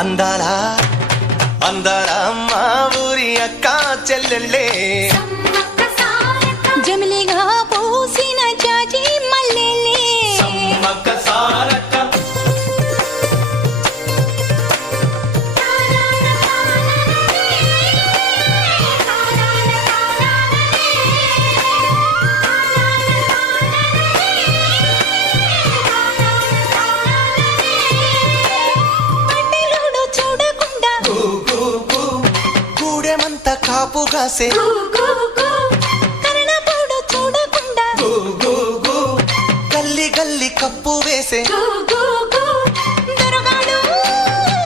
అందాల అందాల మా ఊరి అక్క చెల్లెళ్ళే జమిలిగా పూసిన జాజి మల్లెలే సమ్మక్క సారక్క కూడెమంత కాపు కాసే కరణపోడు చూడకుండా గల్లి గల్లి కప్పు వేసే